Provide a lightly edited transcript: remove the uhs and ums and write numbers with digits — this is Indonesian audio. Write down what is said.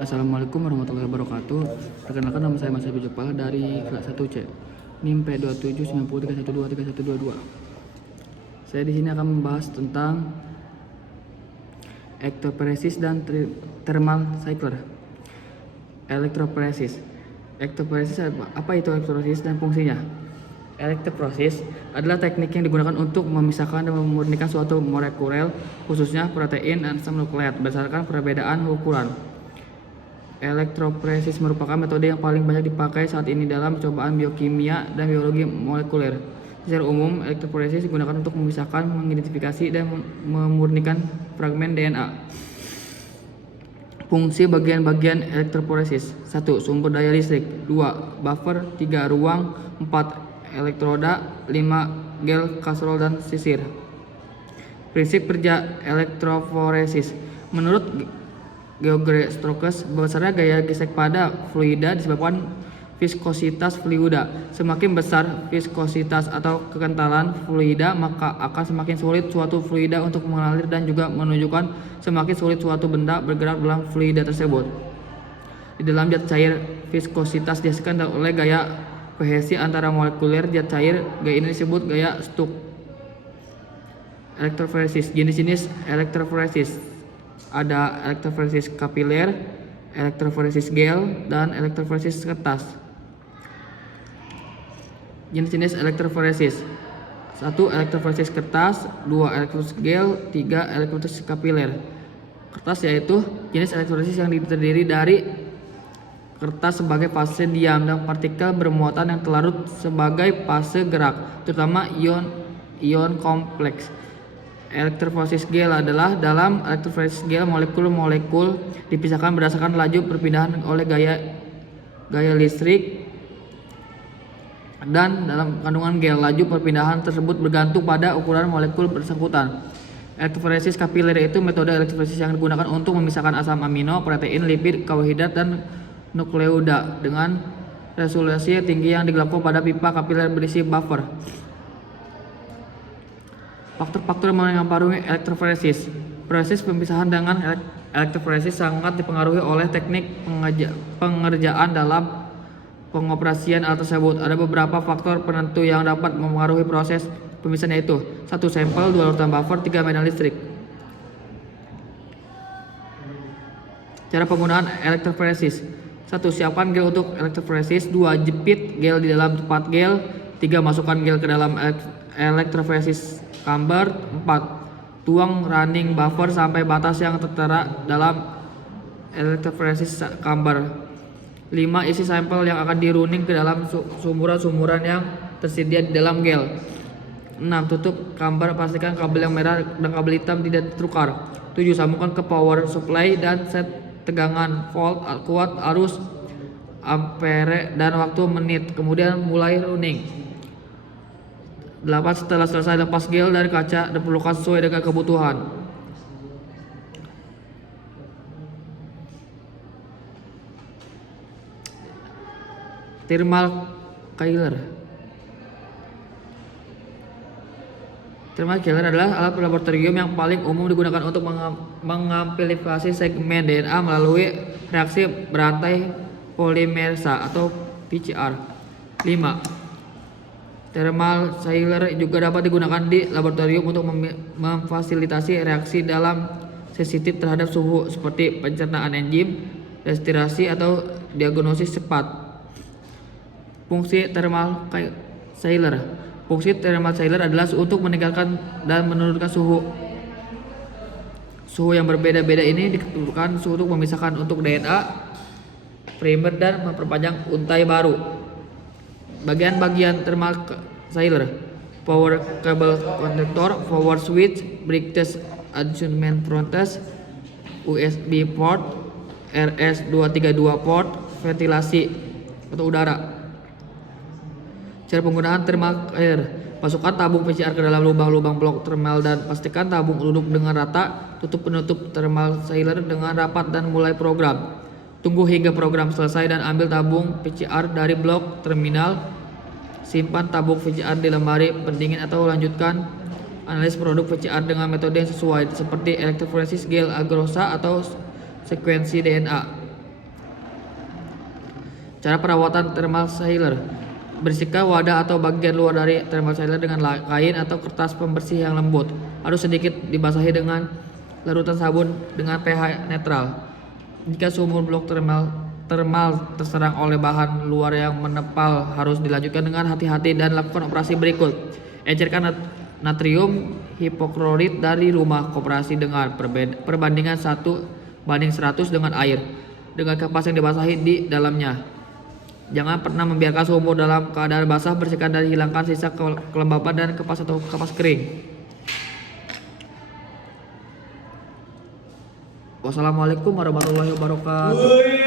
Assalamualaikum warahmatullahi wabarakatuh. Perkenalkan, nama saya Mas Habib Jepal dari kelas 1C. NIM P279031231122. Saya di sini akan membahas tentang ektoporesis dan thermal cycler. Elektroporesis. Ektoporesis apa itu ektoporesis dan fungsinya? Elektroporesis adalah teknik yang digunakan untuk memisahkan dan memurnikan suatu molekul, khususnya protein dan asam nukleat, berdasarkan perbedaan ukuran. Elektroporesis merupakan metode yang paling banyak dipakai saat ini dalam percobaan biokimia dan biologi molekuler. Secara umum, elektroporesis digunakan untuk memisahkan, mengidentifikasi, dan memurnikan fragmen DNA. Fungsi bagian-bagian elektroporesis: 1. Sumber daya listrik. 2. Buffer. 3. Ruang. 4. Elektroda. 5. Gel, kastrol, dan sisir. Prinsip kerja elektroporesis. Menurut George Stokes, besarnya gaya gesek pada fluida disebabkan viskositas fluida. Semakin besar viskositas atau kekentalan fluida, maka akan semakin sulit suatu fluida untuk mengalir dan juga menunjukkan semakin sulit suatu benda bergerak dalam fluida tersebut. Di dalam zat cair, viskositas dihasilkan oleh gaya kohesi antara molekuler zat cair. Gaya ini disebut gaya Stokes. Elektroforesis. Jenis-jenis elektroforesis: ada elektroforesis kapiler, elektroforesis gel, dan elektroforesis kertas. Jenis-jenis elektroforesis: 1. Elektroforesis kertas. 2. Elektroforesis gel. 3. Elektroforesis kapiler. Kertas yaitu jenis elektroforesis yang terdiri dari kertas sebagai fase diam dan partikel bermuatan yang terlarut sebagai fase gerak, terutama ion kompleks. Elektroforesis gel adalah dalam elektroforesis gel molekul-molekul dipisahkan berdasarkan laju perpindahan oleh gaya listrik, dan dalam kandungan gel laju perpindahan tersebut bergantung pada ukuran molekul bersangkutan. Elektroforesis kapiler itu metode elektroforesis yang digunakan untuk memisahkan asam amino, protein, lipid, karbohidrat, dan nukleuda dengan resolusi tinggi yang dilakukan pada pipa kapiler berisi buffer. Faktor-faktor yang mempengaruhi elektroforesis. Proses pemisahan dengan elektroforesis sangat dipengaruhi oleh teknik pengerjaan dalam pengoperasian alat tersebut. Ada beberapa faktor penentu yang dapat mempengaruhi proses pemisahan, yaitu: 1. Sampel. 2. Larutan buffer. 3. Medan listrik. Cara penggunaan elektroforesis: 1. Siapkan gel untuk elektroforesis. 2. Jepit gel di dalam tempat gel. 3. Masukkan gel ke dalam elektroforesis chamber. 4. Tuang running buffer sampai batas yang tertera dalam elektroforesis chamber. 5. Isi sampel yang akan dirunning ke dalam sumuran-sumuran yang tersedia di dalam gel. 6. Tutup chamber, pastikan kabel yang merah dan kabel hitam tidak tertukar. 7. Sambungkan ke power supply dan set tegangan volt, kuat, arus, ampere, dan waktu menit. Kemudian mulai running. 8. Setelah selesai, lepas gel dari kaca dan perlukan sesuai dengan kebutuhan. Thermal cycler. Thermal cycler adalah alat laboratorium yang paling umum digunakan untuk mengamplifikasi segmen DNA melalui reaksi berantai polimerasa atau PCR. 5. Thermal cycler juga dapat digunakan di laboratorium untuk memfasilitasi reaksi dalam sensitif terhadap suhu, seperti pencernaan enzim, destilasi, atau diagnosis cepat. Fungsi thermal cycler. Fungsi thermal cycler adalah untuk meningkatkan dan menurunkan suhu. Suhu yang berbeda-beda ini ditentukan untuk memisahkan untuk DNA primer dan memperpanjang untai baru. Bagian-bagian thermal cycler: power cable connector, power switch, breakers, adjustment fronts, USB port, RS-232 port, ventilasi atau udara. Cara penggunaan thermal cycler: masukkan tabung PCR ke dalam lubang-lubang blok thermal dan pastikan tabung duduk dengan rata. Tutup penutup thermal cycler dengan rapat dan mulai program. Tunggu hingga program selesai dan ambil tabung PCR dari blok terminal. Simpan tabung PCR di lemari pendingin atau lanjutkan analisis produk PCR dengan metode yang sesuai, seperti elektroforesis gel agrosa atau sekuensi DNA. Cara perawatan thermal sealer. Bersihkan wadah atau bagian luar dari thermal sealer dengan kain atau kertas pembersih yang lembut. Harus sedikit dibasahi dengan larutan sabun dengan pH netral. Jika sumur blok thermal terserang oleh bahan luar yang menempel, harus dilanjutkan dengan hati-hati dan lakukan operasi berikut. Encerkan natrium hipoklorit dari rumah koperasi dengan perbandingan 1:100 dengan air dengan kapas yang dibasahi di dalamnya. Jangan pernah membiarkan sumur dalam keadaan basah. Bersihkan dan hilangkan sisa kelembapan dan kapas atau kapas kering. Wassalamualaikum warahmatullahi wabarakatuh.